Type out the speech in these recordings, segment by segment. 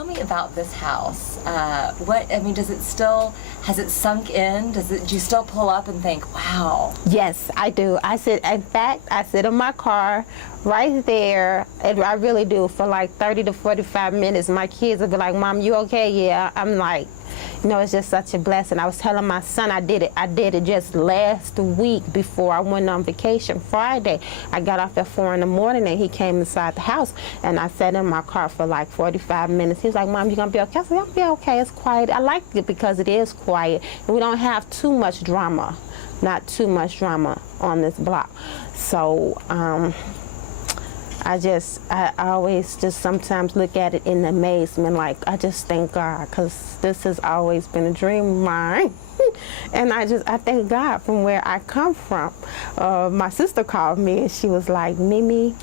tell me about this house. Does it still, has it sunk in? Do you still pull up and think, wow? Yes, I do. I sit in my car right there, and I really do, for like 30 to 45 minutes. My kids will be like, Mom, you okay? Yeah. I'm like, it's just such a blessing. I was telling my son I did it just last week before I went on vacation. Friday, I got off at 4 in the morning and he came inside the house and I sat in my car for like 45 minutes. He was like, Mom, you gonna be okay? I said, I'll be okay, it's quiet. I like it because it is quiet and we don't have too much drama, not too much drama on this block. So, I always just sometimes look at it in amazement, like I just thank God, because this has always been a dream of mine. And I thank God from where I come from. My sister called me and she was like, Mimi,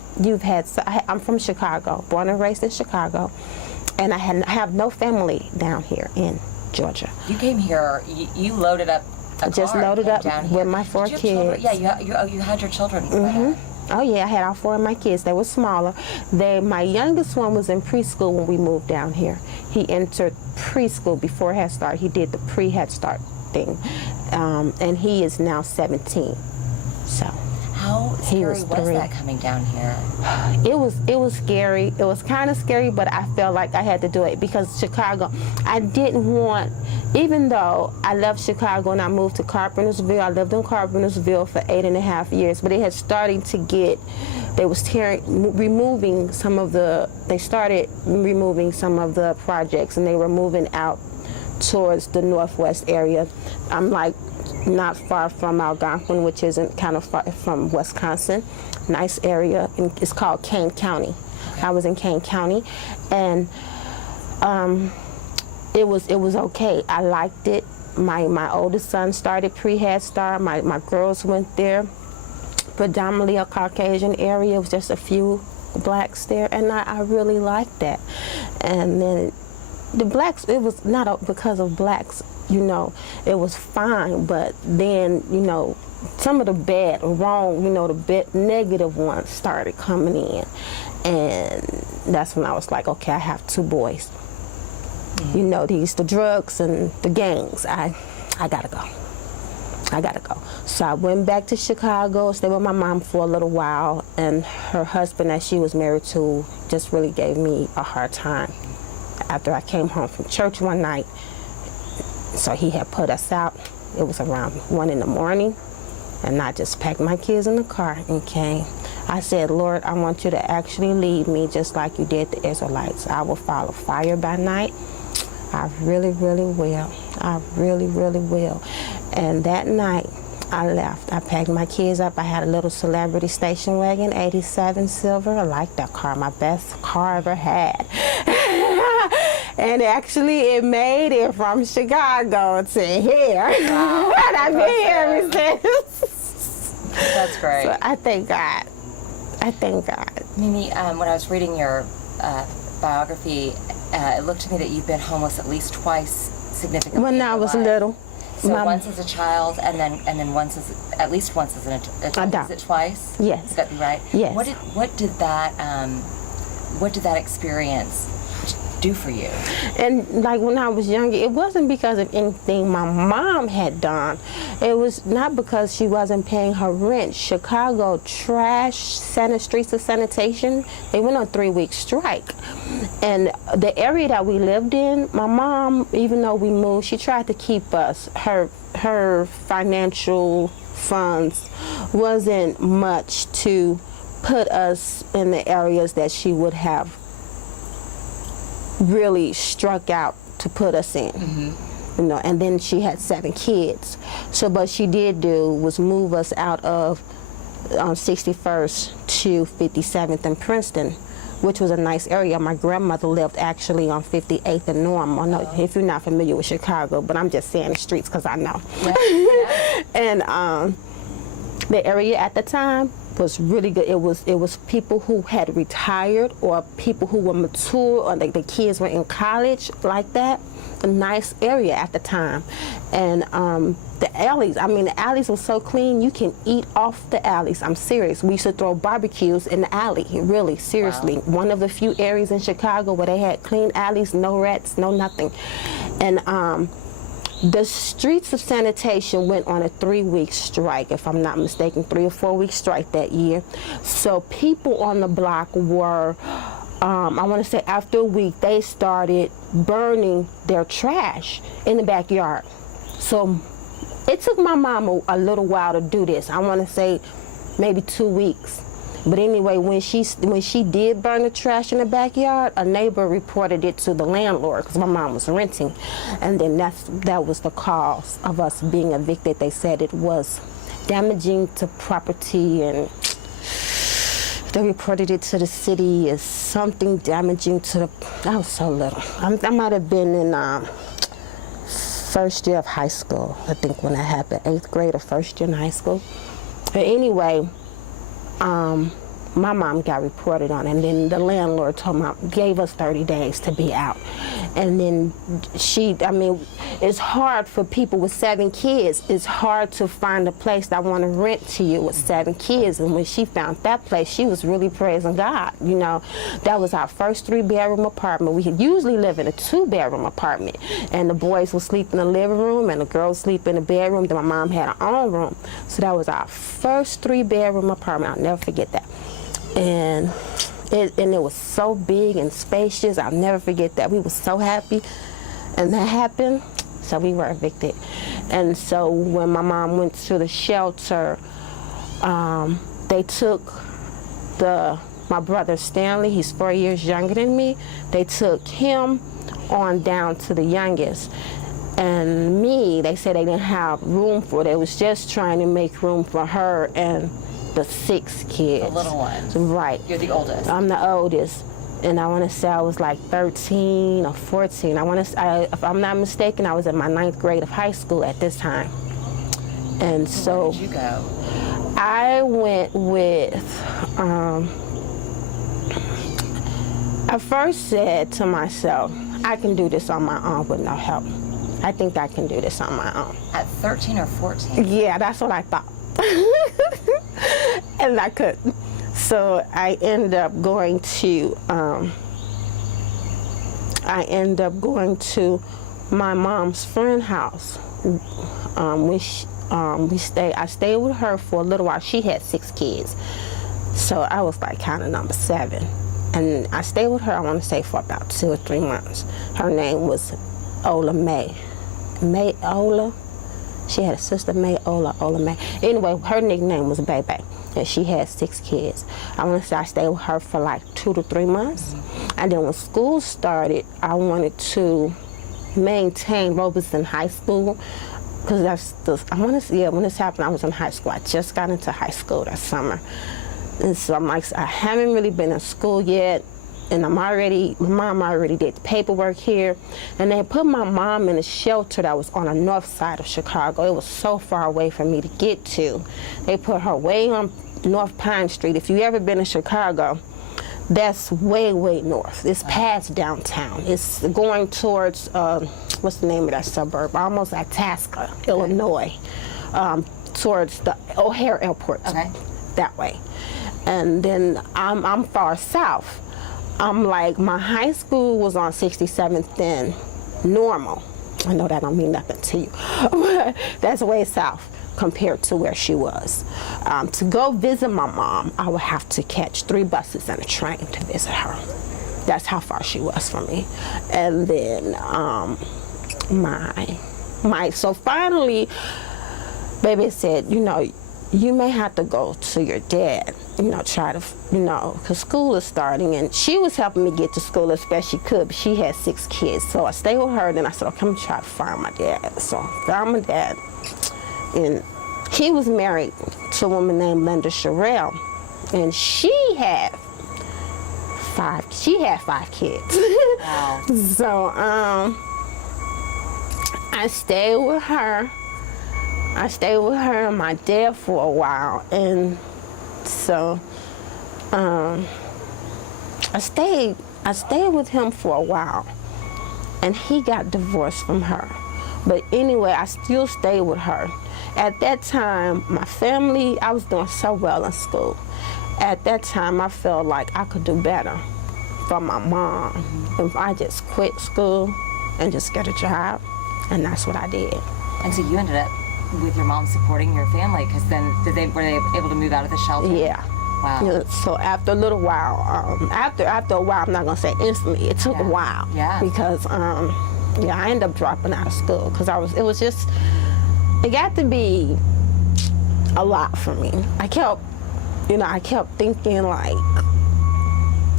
I'm from Chicago, born and raised in Chicago, and I have no family down here in Georgia. You came here, you loaded up a just car, loaded up down with here. my 4 kids. Children? Yeah, you had your children. Mm-hmm. Oh yeah, I had all 4 of my kids. They were smaller. My youngest one was in preschool when we moved down here. He entered preschool before Head Start. He did the pre-Head Start thing, and he is now 17. So. How scary was that coming down here? It was scary. It was kind of scary, but I felt like I had to do it because Chicago, I didn't want, even though I left Chicago and I moved to Carpentersville, I lived in Carpentersville for 8.5 years, but it had started to get, they started removing some of the projects, and they were moving out towards the northwest area. I'm like not far from Algonquin, which isn't kind of far from Wisconsin. Nice area. It's called Kane County. I was in Kane County, and it was okay. I liked it. My oldest son started pre-Head Start. My girls went there. Predominantly a Caucasian area. It was just a few blacks there, and I really liked that. And then the blacks, it was not because of blacks, it was fine, but then, some of the bad, wrong, the negative ones started coming in. And that's when I was like, okay, I have 2 boys. The drugs and the gangs, I gotta go. So I went back to Chicago, stayed with my mom for a little while, and her husband that she was married to just really gave me a hard time after I came home from church one night. So he had put us out. It was around 1 in the morning, and I just packed my kids in the car and came. I said, Lord, I want you to actually lead me just like you did the Israelites. I will follow fire by night. I really, really will. I really, really will. And that night, I left. I packed my kids up. I had a little Celebrity station wagon, 87 silver. I like that car, my best car I ever had. And actually, it made it from Chicago to here. Wow. And I've been here ever since. That's great. So I thank God. I thank God. Mimi, when I was reading your biography, it looked to me that you've been homeless at least twice significantly. When I was little. So once as a child, and then at least once as an adult. Is it twice? Yes. Would that be right? Yes. What did that experience do for you? And like when I was younger, it wasn't because of anything my mom had done. It was not because she wasn't paying her rent. Chicago streets of sanitation, they went on 3-week strike. And the area that we lived in, my mom, even though we moved, she tried to keep us. Her financial funds wasn't much to put us in the areas that she would have really struck out to put us in. Mm-hmm. And then she had 7 kids. So what she did do was move us out of 61st to 57th in Princeton, which was a nice area. My grandmother lived actually on 58th and Norm. I know if you're not familiar with Chicago, but I'm just saying the streets because I know. Yeah. And the area at the time was really good. It was people who had retired or people who were mature or the kids were in college, like that. A nice area at the time. And the alleys. I mean, the alleys were so clean, you can eat off the alleys. I'm serious. We used to throw barbecues in the alley, really, seriously. Wow. One of the few areas in Chicago where they had clean alleys, no rats, no nothing. And the streets of sanitation went on a 3-week strike, if I'm not mistaken, 3 or 4 week strike that year. So people on the block were, I want to say after a week, they started burning their trash in the backyard. So it took my mom a little while to do this. I want to say maybe 2 weeks. But anyway, when she did burn the trash in the backyard, a neighbor reported it to the landlord because my mom was renting. And then that was the cause of us being evicted. They said it was damaging to property, and they reported it to the city as something damaging to the, I was so little. I might have been in first year of high school, I think, when that happened, 8th grade or first year in high school. But anyway, my mom got reported on, and then the landlord gave us 30 days to be out. And then it's hard for people with 7 kids. It's hard to find a place that want to rent to you with 7 kids. And when she found that place, she was really praising God. You know, that was our first 3-bedroom apartment. We could usually live in a 2-bedroom apartment, and the boys would sleep in the living room and the girls sleep in the bedroom. Then my mom had her own room. So that was our first 3-bedroom apartment. I'll never forget that. And it was so big and spacious. I'll never forget that. We were so happy. And that happened, so we were evicted. And so when my mom went to the shelter, they took my brother Stanley, he's 4 years younger than me, they took him on down to the youngest. And me, they said they didn't have room for it. They was just trying to make room for her and the 6 kids. The little ones. Right. You're the oldest. I'm the oldest. And I want to say I was like 13 or 14. If I'm not mistaken, I was in my 9th grade of high school at this time. And so where did you go? I went with, I first said to myself, I can do this on my own with no help. I think I can do this on my own. At 13 or 14? Yeah, that's what I thought. And I couldn't. So I ended up going to my mom's friend's house. I stayed with her for a little while. She had 6 kids, so I was like kind of number 7. And I stayed with her, I want to say, for about 2 or 3 months. Her name was Ola May. May Ola. She had a sister, May Ola May. Anyway, her nickname was Bebe, and she had 6 kids. I want to say I stayed with her for like 2 to 3 months. And then when school started, I wanted to maintain Robeson High School, because when this happened, I was in high school. I just got into high school that summer. And so I'm like, I haven't really been in school yet. And my mom already did the paperwork here. And they put my mom in a shelter that was on the north side of Chicago. It was so far away for me to get to. They put her way on North Pine Street. If you ever been in Chicago, that's way, way north. It's past downtown. It's going towards, what's the name of that suburb? Almost Itasca, Illinois, towards the O'Hare Airport, that way. And then I'm far south. I'm like, my high school was on 67th and Normal. I know that don't mean nothing to you, but that's way south compared to where she was. To go visit my mom, I would have to catch 3 buses and a train to visit her. That's how far she was from me. And then so finally, baby said, you may have to go to your dad, try to, because school is starting. And she was helping me get to school as best she could, but she had 6 kids. So I stayed with her, then I said, okay, I'm gonna try to find my dad. So I found my dad, and he was married to a woman named Linda Sherrill, and she had 5 kids. Wow. So I stayed with her. And my dad for a while, and so I stayed with him for a while, and he got divorced from her. But anyway, I still stayed with her. At that time, my family, I was doing so well in school. At that time, I felt like I could do better for my mom if I just quit school and just get a job. And that's what I did. And so you ended up with your mom supporting your family, because then were they able to move out of the shelter? Yeah. Wow. Yeah, so after a little while, after a while, I'm not gonna say instantly, it took a while. Yeah. Because I ended up dropping out of school because it got to be a lot for me. I kept thinking like,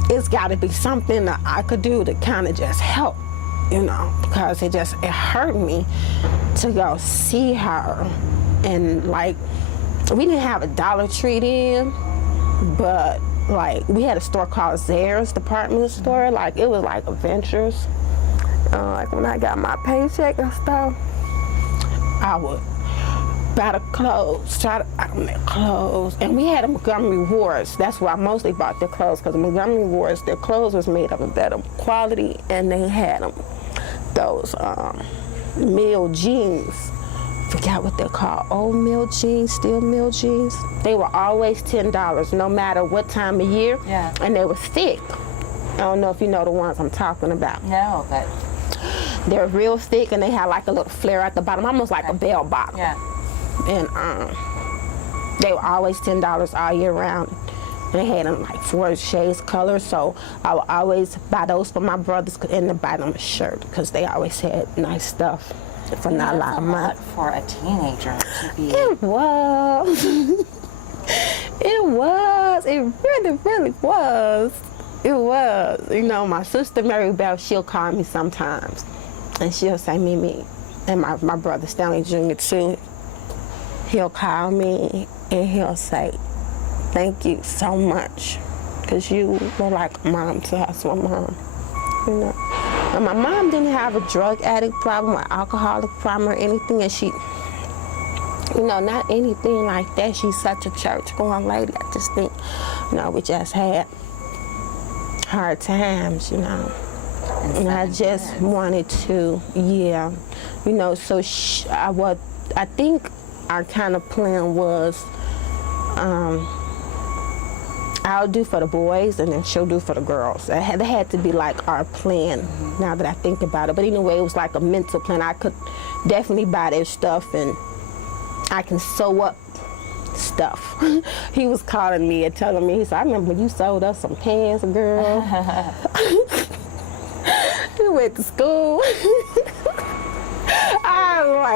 it's gotta be something that I could do to kind of just help, because it hurt me to go see her. And like, we didn't have a Dollar Tree then, but like, we had a store called Zayre's department store. Like, it was like adventures. Like when I got my paycheck and stuff, I would buy the clothes, try to buy them their clothes. And we had a Montgomery Wards. That's where I mostly bought their clothes, because Montgomery Wards, their clothes was made of a better quality, and they had those mill jeans. Forgot what they're called, old mill jeans, steel mill jeans. They were always $10, no matter what time of year. Yeah. And they were thick. I don't know if you know the ones I'm talking about. No, but they're real thick, and they had like a little flare at the bottom, almost like a bell bottom. yeah. And they were always $10 all year round. And they had them like 4 shades colors, so I would always buy those for my brothers and to buy them a shirt, because they always had nice stuff for not a lot of money. For a teenager to be. It was. It was. It really, really was. It was. My sister Mary Bell, she'll call me sometimes, and she'll say, Mimi, and my brother Stanley Jr. too, he'll call me and he'll say, thank you so much, because you were like a mom to us, my mom. And my mom didn't have a drug addict problem or alcoholic problem or anything, and she, not anything like that. She's such a church-going lady. I just think, we just had hard times, And I just wanted to, so I think our kind of plan was, I'll do for the boys and then she'll do for the girls. That had to be like our plan, now that I think about it. But anyway, it was like a mental plan. I could definitely buy their stuff, and I can sew up stuff. He was calling me and telling me, he said, I remember when you sewed us some pants, girl. We went to school.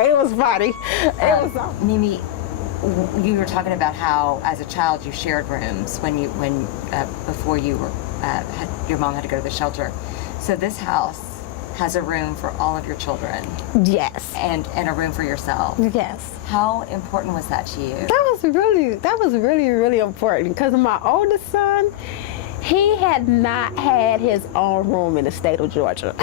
It was funny. Mimi, you were talking about how, as a child, you shared rooms before you were your mom had to go to the shelter. So this house has a room for all of your children. Yes. And a room for yourself. Yes. How important was that to you? That was really, really important, because my oldest son, he had not had his own room in the state of Georgia.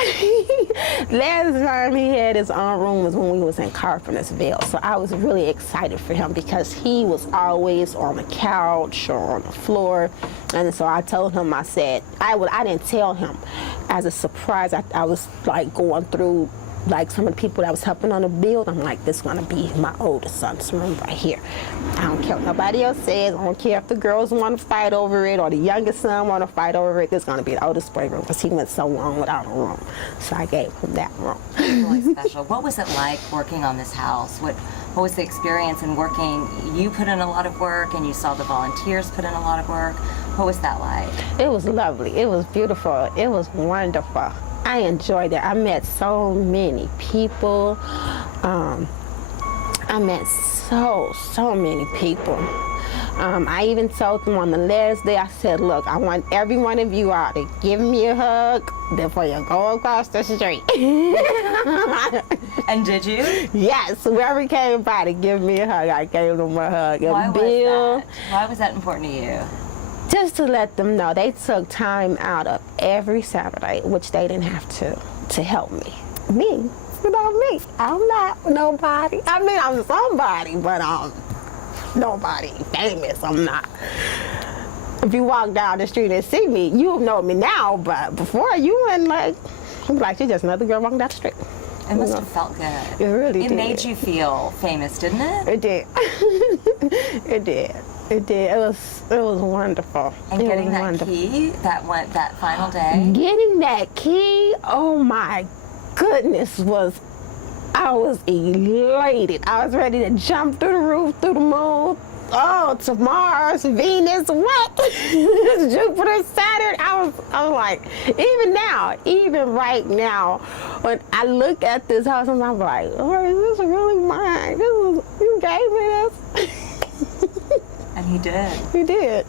Last time he had his own room was when we was in Carpentersville. So I was really excited for him, because he was always on the couch or on the floor. And so I told him, I said, I didn't tell him. As a surprise, I was like going through like some of the people that was helping on the build. I'm like, this is gonna be my oldest son's room right here. I don't care what nobody else says. I don't care if the girls want to fight over it or the youngest son want to fight over it. This is gonna be the oldest boy room, because he went so long without a room. So I gave him that room. Really special. What was it like working on this house? What was the experience in working? You put in a lot of work, and you saw the volunteers put in a lot of work. What was that like? It was lovely. It was beautiful. It was wonderful. I enjoyed it. I met so many people. I met so many people. I even told them on the last day, I said, look, I want every one of you out to give me a hug before you go across the street. And did you? Yes, whoever came by to give me a hug, I gave them a hug. Why was that important to you? Just to let them know they took time out of every Saturday, which they didn't have to help me. Me. I'm not nobody. I mean, I'm somebody, but nobody famous. I'm not. If you walk down the street and see me, you know me now, but before you wouldn't you're just another girl walking down the street. It must have felt good. It really did. It made you feel famous, didn't it? It did. It did. It did. It was wonderful. And it getting was that wonderful. key that final day. Getting that key, oh my goodness, I was elated. I was ready to jump through the roof, through the moon. Oh, to Mars, Venus, what? Jupiter, Saturn. I was like, even right now, when I look at this house, I'm like, oh, is this really mine? You gave me this. And he did. He did.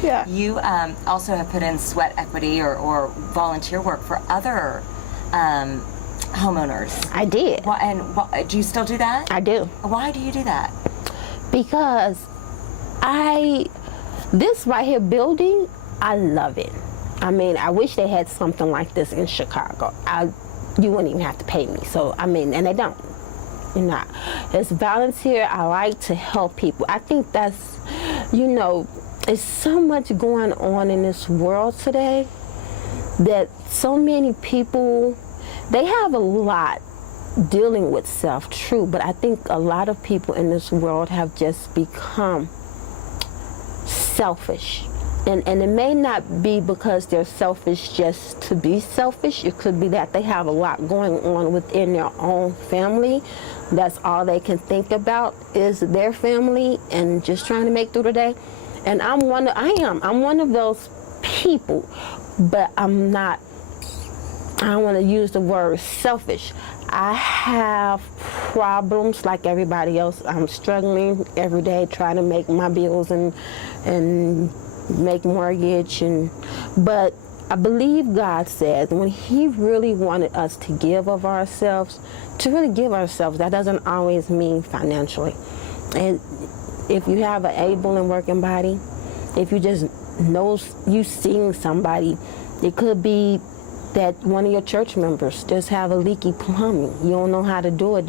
Yeah. You also have put in sweat equity or volunteer work for other homeowners. I did. Do you still do that? I do. Why do you do that? Because this right here building, I love it. I mean, I wish they had something like this in Chicago. You wouldn't even have to pay me. So, I mean, and they don't. You know, as volunteer, I like to help people. I think that's, there's so much going on in this world today that so many people, they have a lot dealing with self, true, but I think a lot of people in this world have just become selfish. And it may not be because they're selfish just to be selfish. It could be that they have a lot going on within their own family. That's all they can think about is their family and just trying to make through the day. And I'm one of those people, but I'm not, I don't want to use the word selfish. I have problems like everybody else. I'm struggling every day trying to make my bills and make mortgage, but I believe God says when He really wanted us to give of ourselves, to really give ourselves, that doesn't always mean financially. And if you have an able and working body, if you just know you seeing somebody, it could be that one of your church members just have a leaky plumbing. You don't know how to do it.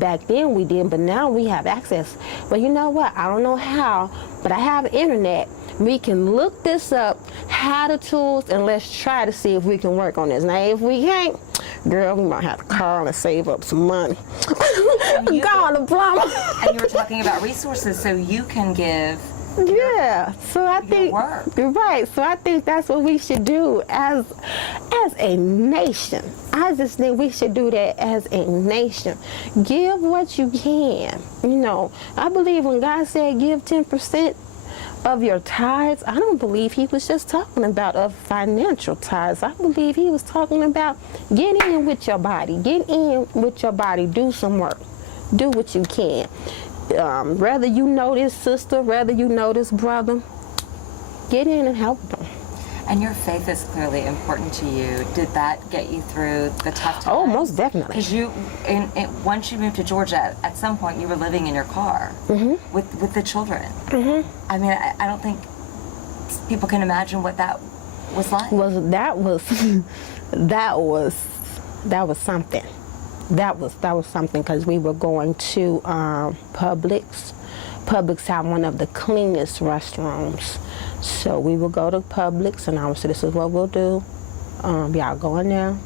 Back then we did, but now we have access. But you know what? I don't know how, but I have internet. We can look this up, have the tools, and let's try to see if we can work on this. Now, if we can't, girl, we might have to call and save up some money. Go on the plumber. And you were talking about resources, so you can give. Yeah, so I think you're right. So I think that's what we should do as a nation. I just think we should do that as a nation. Give what you can. I believe when God said give 10% of your tithes, I don't believe He was just talking about of financial tithes. I believe He was talking about get in with your body. Get in with your body. Do some work. Do what you can. Whether you know this sister, whether you know this brother, get in and help them. And your faith is clearly important to you. Did that get you through the tough times? Oh, most definitely. Because once you moved to Georgia, at some point you were living in your car with the children. Mm-hmm. I mean, I don't think people can imagine what that was like. That was something. That was something because we were going to Publix. Publix have one of the cleanest restrooms. So we would go to Publix and I would say, this is what we'll do. Y'all go in there.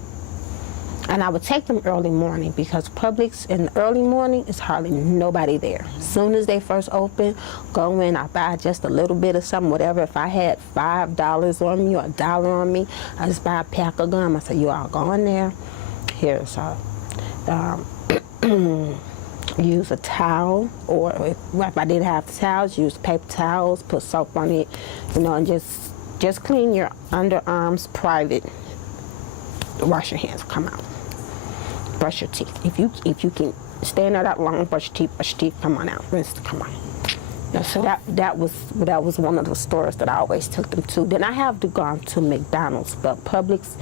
And I would take them early morning because Publix in the early morning is hardly nobody there. As soon as they first open, go in, I buy just a little bit of something, whatever. If I had $5 on me or $1 on me, I just buy a pack of gum. I said, you all go in there. Here's use a towel, or if I didn't have towels, use paper towels, put soap on it, and just clean your underarms private. Wash your hands, come out. Brush your teeth. If you can stand there that long, brush your teeth, come on out, rinse, come on. So that was one of the stores that I always took them to. Then I have to go to McDonald's, but Publix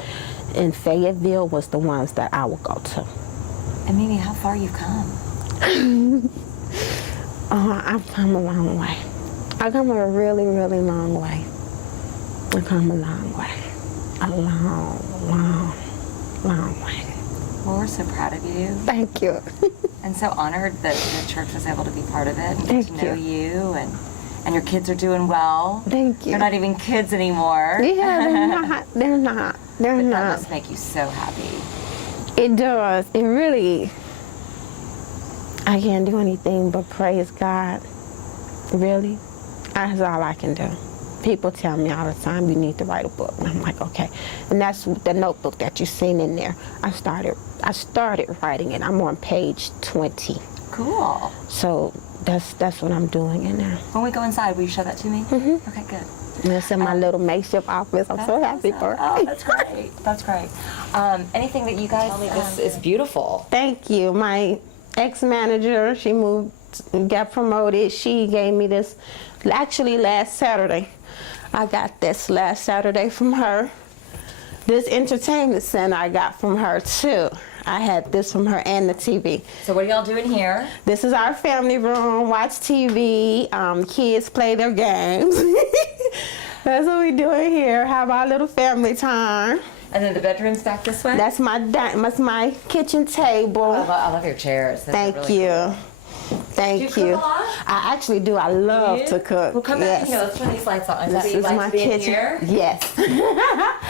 in Fayetteville was the ones that I would go to. And Mimi, how far you've come? I've come a long way. I've come a really, really long way. I've come a long way. A long, long, long way. Well, we're so proud of you. Thank you. And so honored that the church was able to be part of it and get to know you, and your kids are doing well. Thank you. They're not even kids anymore. Yeah, they're not. They're not. But that must make you so happy. It does. It really. I can't do anything but praise God. Really. That's all I can do. People tell me all the time, you need to write a book. And I'm like, okay. And that's the notebook that you've seen in there. I started writing it. I'm on page 20. Cool. So that's what I'm doing in there. When we go inside, will you show that to me? Mm-hmm. Okay, good. And it's in my little makeshift office. I'm so happy for it. Oh, that's great. That's great. Anything that you guys tell me, this is beautiful. Thank you. My ex-manager, she moved, got promoted. She gave me this, actually last Saturday. I got this last Saturday from her. This entertainment center I got from her too. I had this from her and the TV. So what are y'all doing here? This is our family room, watch TV, kids play their games. That's what we doing here, have our little family time. And then the bedroom's back this way? That's my kitchen table. I love your chairs. Thank really you. Cool. Thank you. Do you cook a lot? I actually do. I love to cook. Well, come back yes. here. Let's turn these lights on. This is my kitchen. Here? Yes.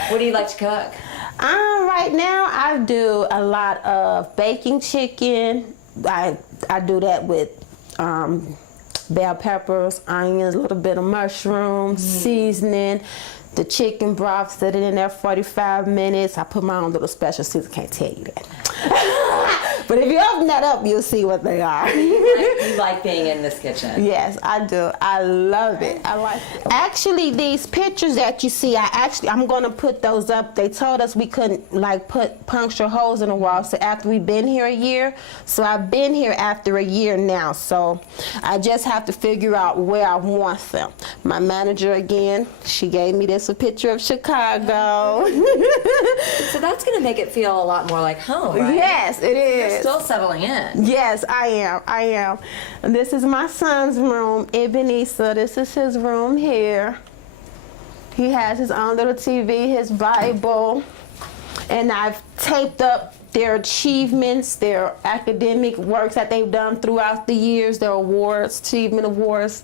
What do you like to cook? Right now, I do a lot of baking chicken. I do that with bell peppers, onions, a little bit of mushrooms, seasoning. The chicken broth, sit it in there 45 minutes. I put my own little special season. Can't tell you that. But if you open that up, you'll see what they are. You like being in this kitchen? Yes, I do. I love it. I like it. Actually, these pictures that you see, I'm going to put those up. They told us we couldn't put puncture holes in the wall. So after we've been here a year, so I've been here after a year now. So I just have to figure out where I want them. My manager again, she gave me a picture of Chicago. So that's going to make it feel a lot more like home, right? Yes, it is. You're still settling in. Yes, I am. And this is my son's room, Ebenezer. This is his room here. He has his own little TV, his Bible, and I've taped up their achievements, their academic works that they've done throughout the years, their awards, achievement awards.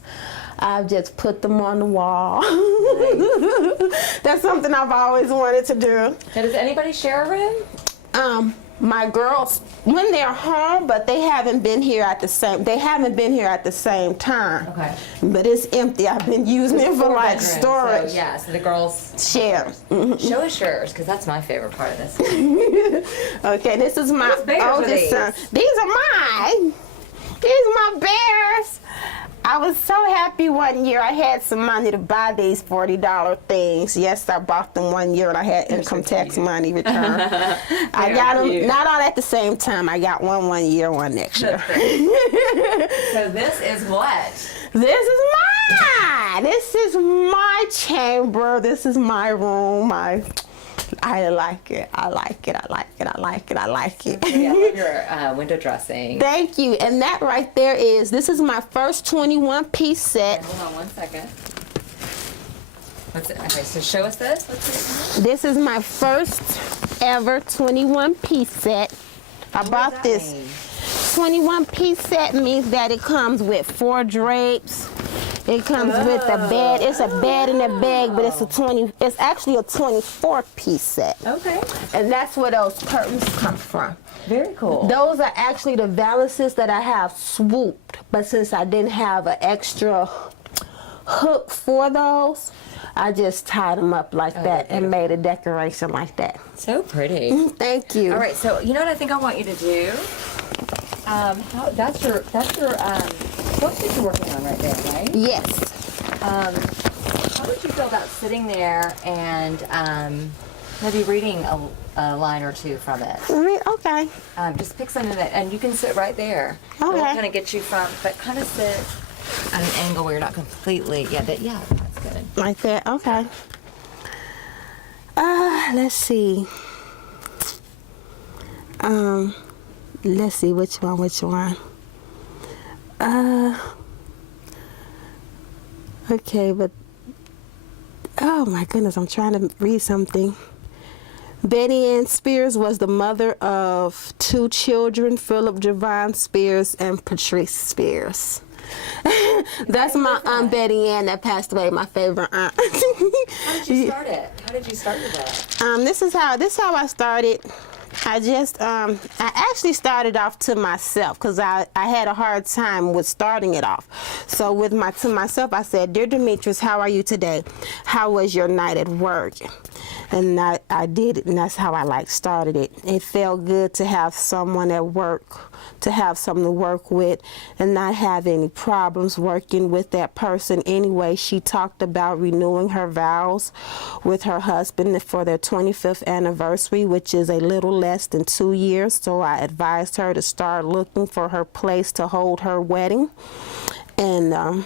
I've just put them on the wall. Nice. That's something I've always wanted to do. Now, does anybody share a room? My girls, when they're home, but they haven't been here at the same time. Okay. But it's empty. I've been using it for like bedrooms, storage. So, yeah, so the girls Share. Mm-hmm. Show us yours, because that's my favorite part of this. Okay, this is my oldest son. These are mine. These are my bears. I was so happy one year I had some money to buy these $40 things. Yes, I bought them one year and I had income tax money returned. I got them not all at the same time. I got one year, one next year. So this is what? This is mine. This is my chamber. This is my room. I like it. I like it. I like it. I like it. I like it. Yeah, I love your window dressing. Thank you. And that right there this is my first 21-piece set. Hold on one second. Okay, so show us this. Let's see. This is my first ever 21-piece set. I bought this. 21-piece set means that it comes with 4 drapes. It comes with a bed. It's a bed in a bag, but it's actually a 24-piece set. Okay. And that's where those curtains come from. Very cool. Those are actually the valances that I have swooped, but since I didn't have an extra hook for those, I just tied them up like that and made a decoration like that. So pretty. Thank you. All right, so you know what I think I want you to do? That's your book that you're working on right there, right? Yes. How would you feel about sitting there and maybe reading a line or two from it? Okay. Just pick something and you can sit right there. Okay. It'll kind of get you from, but kind of sit at an angle where you're not completely, that's good. Like that, okay. Let's see. Let's see which one. Okay, but oh my goodness, I'm trying to read something. Betty Ann Spears was the mother of 2 children, Philip Javon Spears and Patrice Spears. That's my Aunt Betty Ann that passed away, my favorite aunt. How did you start it? How did you start with that? This is how I started I actually started off to myself because I had a hard time with starting it off. So to myself, I said, "Dear Demetrius, how are you today? How was your night at work?" And I did it, and that's how I started it. It felt good to have someone at work, to have something to work with, and not have any problems working with that person. Anyway, she talked about renewing her vows with her husband for their 25th anniversary, which is a little less than 2 years. So I advised her to start looking for her place to hold her wedding, and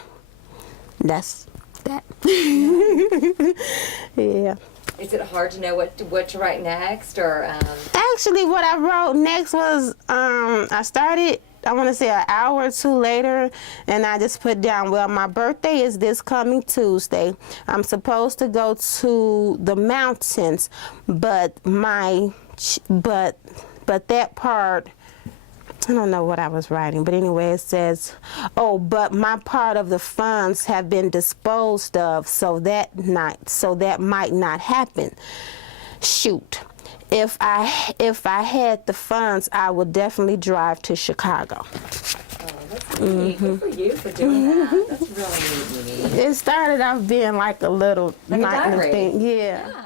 that's that. Yeah. Is it hard to know what to write next, or? Actually, what I wrote next was I started, I want to say an hour or two later, and I just put down, well, my birthday is this coming Tuesday. I'm supposed to go to the mountains, but that part, I don't know what I was writing, but anyway, it says, "Oh, but my part of the funds have been disposed of, so that might not happen. Shoot, if I had the funds, I would definitely drive to Chicago." Oh, that's neat. Good for you for doing that. That's really neat. It started off being like a little Like a nightly diary. thing, yeah. Yeah.